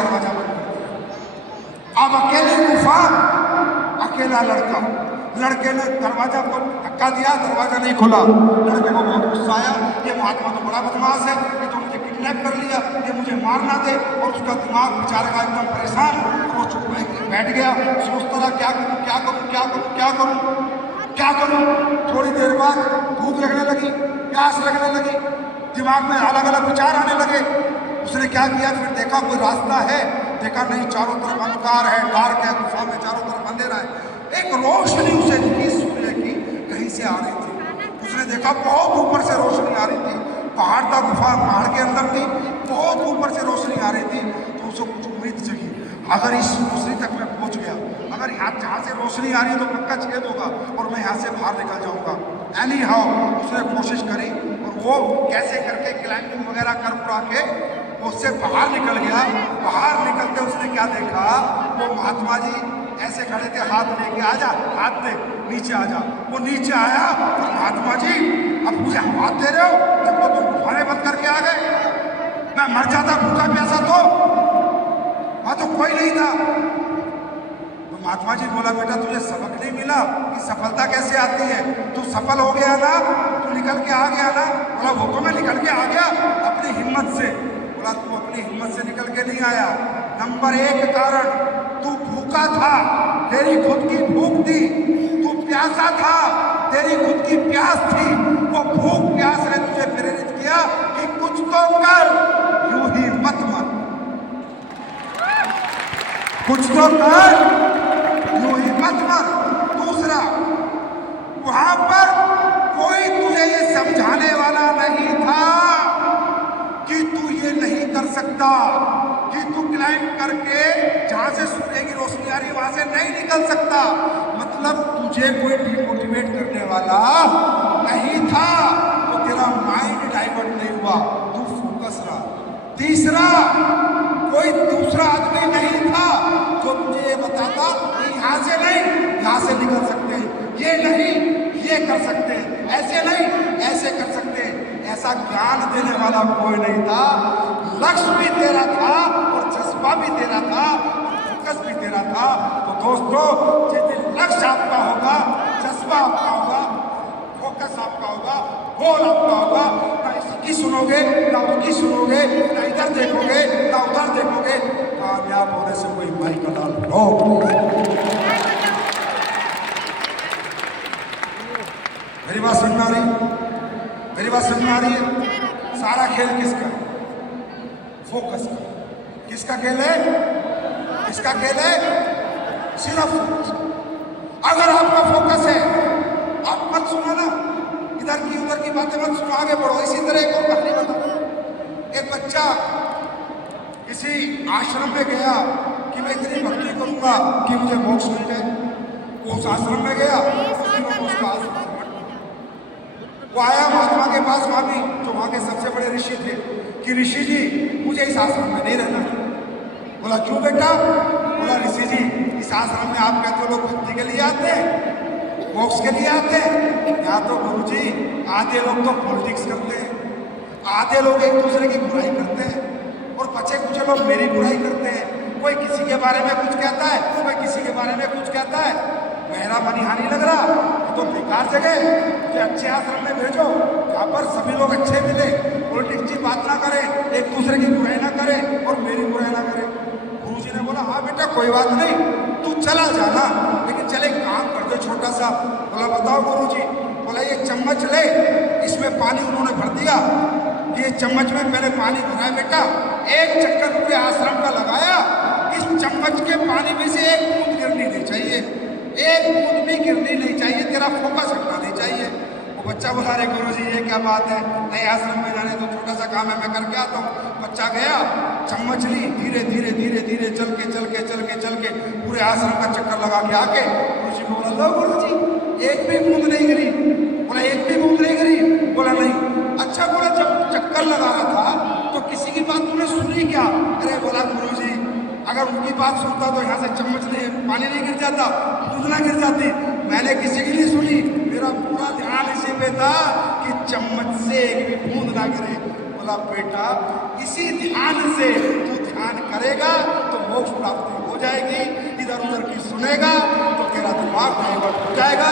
दरवाजा बंद कर दिया। अब अकेली गुफा, अकेला लड़का, लड़के ने दरवाजा को धक्का दिया, दरवाजा नहीं खुला। लड़के को बहुत गुस्सा आया, ये महात्मा तो बड़ा बदमाश है, ये तो मुझे किडनैप कर लिया, ये मुझे मारना दे। और उसका दिमाग बेचारे का एकदम परेशान, वो चुप बैठ गया, सोचता रहा क्या करूं क्या करूं क्या करूं क्या करूं क्या करूं। थोड़ी देर बाद भूख लगने लगी, प्यास लगने लगी, दिमाग में अलग अलग विचार आने लगे। उसने क्या किया, फिर देखा कोई रास्ता है, देखा नहीं, चारों तरफ अंधकार है, डार्क है, गुफा में चारों तरफ अंधेरा है। एक रोशनी उसे दिखी सूर्य की, कहीं से आ रही थी। उसने देखा बहुत ऊपर से रोशनी आ रही थी, पहाड़ था, गुफा पहाड़ के अंदर थी, बहुत ऊपर से रोशनी आ रही थी। तो उसे कुछ उम्मीद जगी, अगर इस रोशनी तक मैं पहुंच गया, अगर यहाँ जहाँ से रोशनी आ रही है तो पक्का छेद होगा और मैं यहाँ से बाहर निकल जाऊंगा। एनी हाउ उसने कोशिश करी और वो कैसे करके क्लाइंबिंग वगैरह कर पुरा के उससे बाहर निकल गया। बाहर निकलते उसने क्या देखा, वो महात्मा जी ऐसे खड़े थे, हाथ लेके, आजा हाथ दे, नीचे आजा। वो नीचे आया और महात्मा जी अब मुझे हाथ दे रहे हो, जब तो तुम गुफाएं बंद करके आ गए, मैं मर जाता भूखा प्यासा तो वहां तो कोई नहीं था। तो महात्मा जी बोला, बेटा तुझे सबक नहीं मिला कि सफलता कैसे आती है? तू सफल हो गया ना, तू निकल के आ गया ना? बोला वो तो मैं निकल के आ गया अपनी हिम्मत से। बोला तू अपनी हिम्मत से निकल के नहीं आया। नंबर 1 कारण, तू भूखा था, तेरी खुद की भूख थी। तू प्यासा था, तेरी खुद की प्यास थी। वो भूख प्यास ने तुझे प्रेरित किया कि कुछ तो कर, यूं ही मत मर, कुछ तो कर, यूं ही मत मर। दूसरा, वहां पर कोई तुझे ये समझाने वाला नहीं था कि तू ये नहीं कर सकता, कि तू क्लाइंब करके जहां से सूर्य की रोशनी आ रही वहां से नहीं निकल सकता। मतलब तुझे कोई डिमोटिवेट करने वाला नहीं था, तो तेरा माइंड डाइवर्ट नहीं हुआ, तू फोकस रहा। तीसरा, कोई दूसरा आदमी नहीं था जो तुझे ये बताता कि यहाँ से नहीं, यहाँ से निकल सकते हैं, ये नहीं, ये कर सकते हैं, ऐसे नहीं, ऐसे कर सकते हैं। ऐसा ज्ञान देने वाला कोई नहीं था। लक्ष्य भी तेरा था और जज्बा भी तेरा था, फोकस भी तेरा था। तो दोस्तों, जिस दिन लक्ष्य आपका होगा, जज्बा आपका होगा, फोकस आपका होगा, गोल आपका होगा, ना इसकी सुनोगे ना उसकी सुनोगे, ना इधर देखोगे ना उधर देखोगे, कामयाब होने से कोई माई का डाल रोक। मेरी बात समझ में आ रही? मेरी बात समझ में आ रही है? सारा खेल किसका है? फोकस का। किसका खेल है? किसका खेल है? सिर्फ फोकस। अगर आपका फोकस है, आप मत सुनो ना इधर की उधर की बातें, मत सुनो, आगे बढ़ो। इसी तरह एक और कहानी बताओ। एक बच्चा किसी आश्रम में गया कि मैं इतनी भक्ति करूंगा कि मुझे मोक्ष मिल जाए। वो उस आश्रम में गया, उसका आश्रम, वो आया महात्मा के पास, वहां जो वहां के सबसे बड़े ऋषि थे, कि ऋषि जी मुझे इस आश्रम में नहीं रहना। बोला क्यों बेटा? बोला ऋषि जी इस आश्रम में आप कहते हो लोग भक्ति के लिए आते हैं, मोक्ष के लिए आते हैं। यहाँ तो गुरुजी आधे लोग तो पॉलिटिक्स करते हैं, आधे लोग एक दूसरे की बुराई करते हैं और बचे कुछ लोग मेरी बुराई करते हैं। कोई किसी के बारे में कुछ कहता है, कोई किसी के बारे में कुछ कहता है। मेरा मन यहाँ नहीं लग रहा, तो बेकार जगह, मुझे अच्छे आश्रम में भेजो जहाँ पर सभी लोग अच्छे मिले, पॉलिटिक्स की बात ना करें, एक दूसरे की बुराई ना करें और मेरी बुराई ना करें। गुरुजी ने बोला हाँ बेटा कोई बात नहीं, तू चला जाना, लेकिन चले काम कर दो छोटा सा। बोला बताओ गुरुजी। बोला ये चम्मच ले, इसमें पानी उन्होंने भर दिया, ये चम्मच में मैंने पानी भरा बेटा, एक चक्कर पूरे आश्रम का लगाया, इस चम्मच के पानी में से एक बूंद गिरनी नहीं चाहिए, एक बूंद भी गिरनी नहीं चाहिए, तेरा फोकस हटना नहीं चाहिए। वो बच्चा बोला अरे गुरुजी ये क्या बात है, नए आश्रम में जाने तो छोटा सा काम है, मैं करके आता हूँ। बच्चा गया, चम्मच ली, धीरे धीरे धीरे धीरे चल के पूरे आश्रम का चक्कर लगा के आके गुरुजी को बोला लो गुरुजी एक भी बूंद नहीं गिरी। बोला एक भी बूंद नहीं गिरी? बोला नहीं। अच्छा बोला जब चक्कर लगा रहा था तो किसी की बात तूने सुनी क्या? अरे बोला गुरुजी अगर उनकी बात सुनता तो यहाँ से चम्मच नहीं, पानी नहीं गिर जाता, बूंद ना गिर जाती। मैंने किसी की नहीं सुनी, मेरा पूरा ध्यान इसी पे था कि चम्मच से एक भी बूंद ना गिरे। बोला बेटा इसी ध्यान से तू ध्यान करेगा मोक्ष प्राप्ति हो जाएगी। इधर उधर की सुनेगा तो तेरा दिमाग डाइवर्ट हो जाएगा।